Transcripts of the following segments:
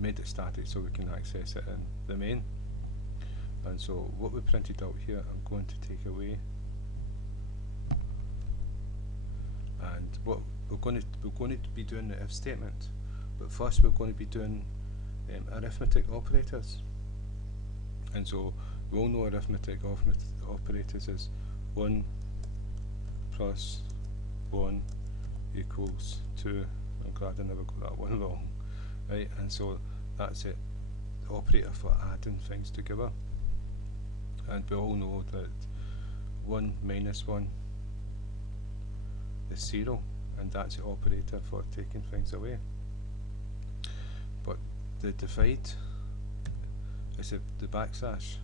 made it static so we can access it in the main. And so what we printed out here, I'm going to take away, and what we're going to be doing the if statement, but first we're going to be doing arithmetic operators. And so we all know arithmetic operators is 1 plus 1 equals 2. I'm glad I never got that one wrong, right? And so that's it, the operator for adding things together. And we all know that 1 minus 1 is 0, and that's the operator for taking things away. But the divide is the backslash,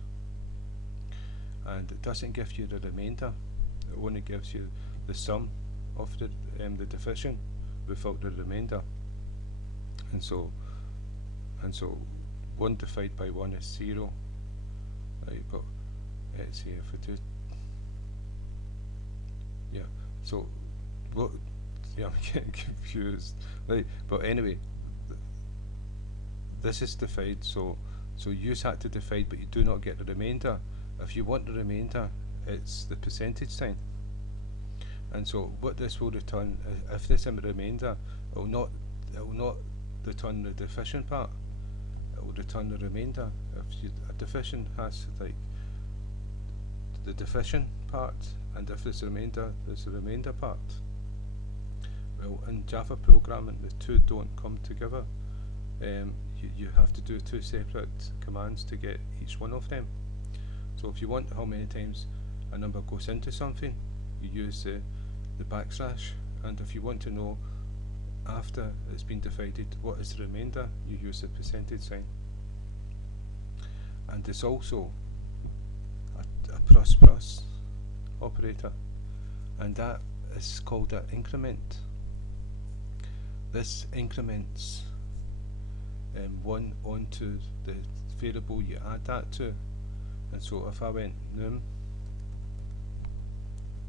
and it doesn't give you the remainder, it only gives you the sum of the division without the remainder. And so 1 divided by 1 is 0, right? But let's see if we do, yeah, so what, yeah, I'm getting confused, right? But anyway, this is divide, so use that to divide, but you do not get the remainder. If you want the remainder, it's the percentage sign. And so what this will return, if this is a remainder, it will not return the division part, it will return the remainder. If a division has like the division part, and if there's a remainder, there's the remainder part. Well, in Java programming, the two don't come together. You have to do 2 separate commands to get each one of them. So if you want how many times a number goes into something, you use the backslash, and if you want to know after it's been divided what is the remainder, you use the percentage sign. And there's also a plus operator, and that is called an increment. This increments 1 onto the variable you add that to. And so if I went num,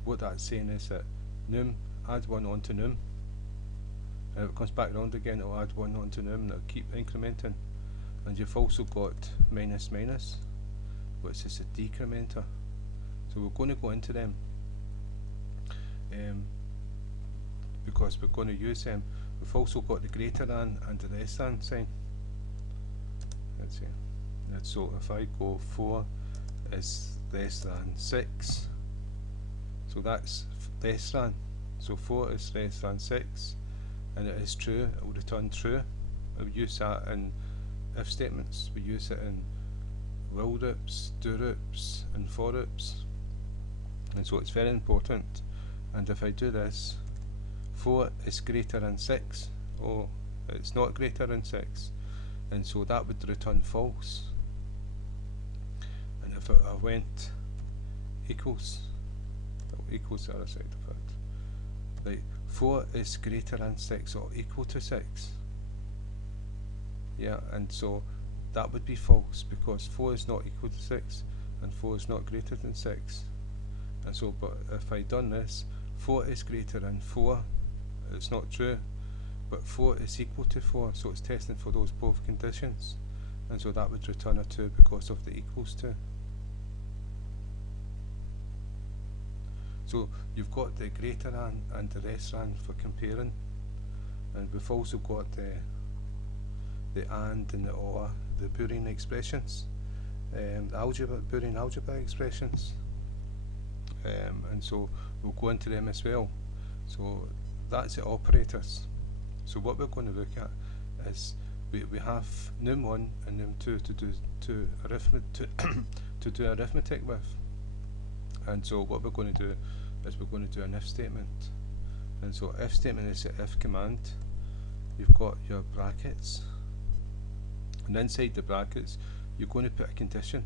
what that's saying is that num, add 1 onto num, and if it comes back around again, it'll add 1 onto num, and it'll keep incrementing. And you've also got minus minus, which is a decrementer. So we're going to go into them because we're going to use them. We've also got the greater than and the less than sign. Let's see. And so if I go 4 is less than 6, so that's less than. So 4 is less than 6, and it is true, it will return true. We use that in if statements. We use it in while loops, do loops, and for loops. And so it's very important. And if I do this, 4 is greater than 6. Oh, it's not greater than 6. And so that would return false. And if I went equals, equals the other side of it. Like 4 is greater than 6 or equal to 6. Yeah, and so that would be false because 4 is not equal to 6 and 4 is not greater than 6. And so, but if I done this, 4 is greater than 4, it's not true, but 4 is equal to 4, so it's testing for those both conditions, and so that would return a 2 because of the equals to. So you've got the greater than and the less than for comparing, and we've also got the and the or, the Boolean expressions, the Boolean algebra expressions, and so we'll go into them as well. So that's the operators. So what we're going to look at is we have num1 and num2 to do arithmetic with, and so what we're going to do is we're going to do an if statement. And so if statement is the if command. You've got your brackets, and inside the brackets you're going to put a condition,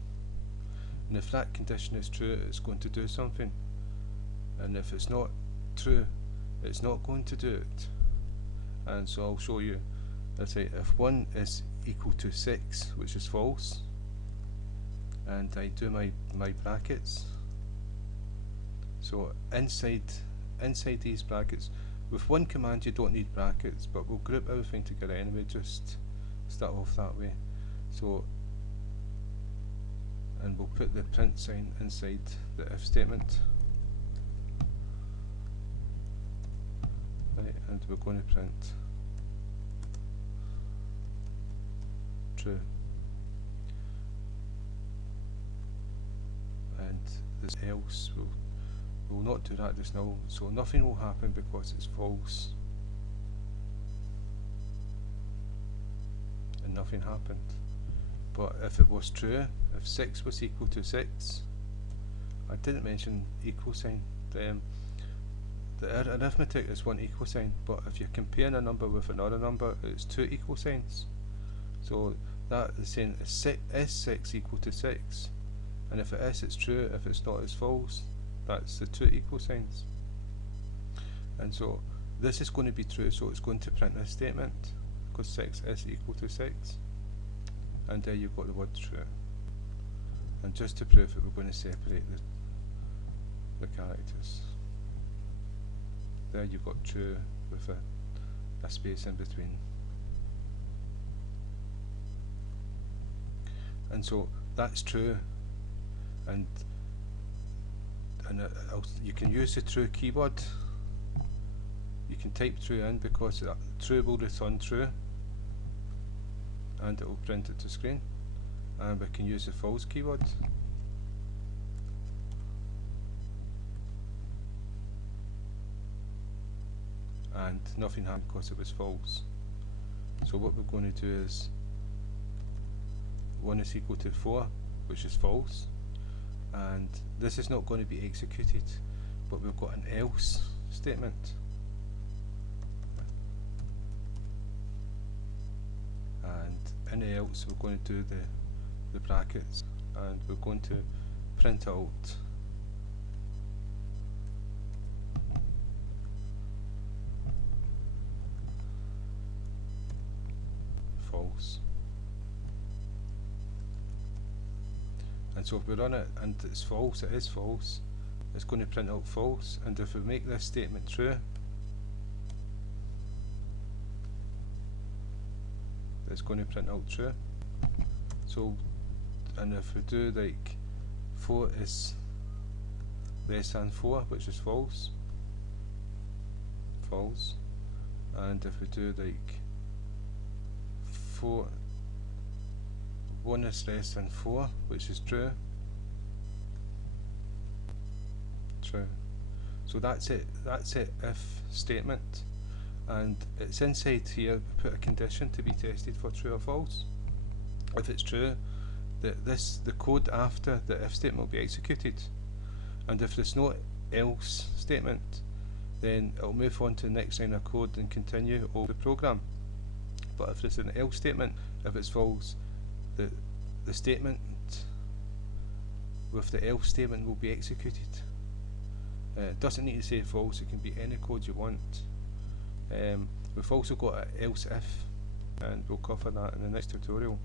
and if that condition is true, it's going to do something, and if it's not true, it's not going to do it. And so I'll show you. Let's say if 1 is equal to 6, which is false, and I do my brackets, so inside these brackets, with one command you don't need brackets, but we'll group everything together anyway, just start off that way. So, and we'll put the print sign inside the if statement. Right, and we're going to print true. And this else will not do that just now, so nothing will happen because it's false. And nothing happened. But if it was true, if 6 was equal to 6, I didn't mention equal sign. The arithmetic is one equal sign, but if you're comparing a number with another number, it's two equal signs. So that is saying is 6 equal to 6, and if it is, it's true. If it's not, it's false. That's the two equal signs. And so this is going to be true, so it's going to print this statement, because 6 is equal to 6. And there you've got the word true. And just to prove it, we're going to separate the characters. There you've got true with a space in between. And so that's true, and you can use the true keyword. You can type true in, because true will return true, and it will print it to screen. And we can use the false keyword. And nothing happened because it was false. So what we're going to do is 1 is equal to 4, which is false, and this is not going to be executed, but we've got an else statement. And in the else we're going to do the brackets, and we're going to print out false. And so if we run it and it's false, it is false, it's going to print out false. And if we make this statement true, it's going to print out true. So, and if we do like 4 is less than 4, which is false, false. And if we do like 1 is less than 4, which is true, true. So that's it if statement, and it's inside here we put a condition to be tested for true or false. If it's true, the code after the if statement will be executed, and if there's no else statement, then it'll move on to the next line of code and continue over the program. But if there's an else statement, if it's false, the statement with the else statement will be executed. It doesn't need to say false, it can be any code you want. We've also got an else if, and we'll cover that in the next tutorial.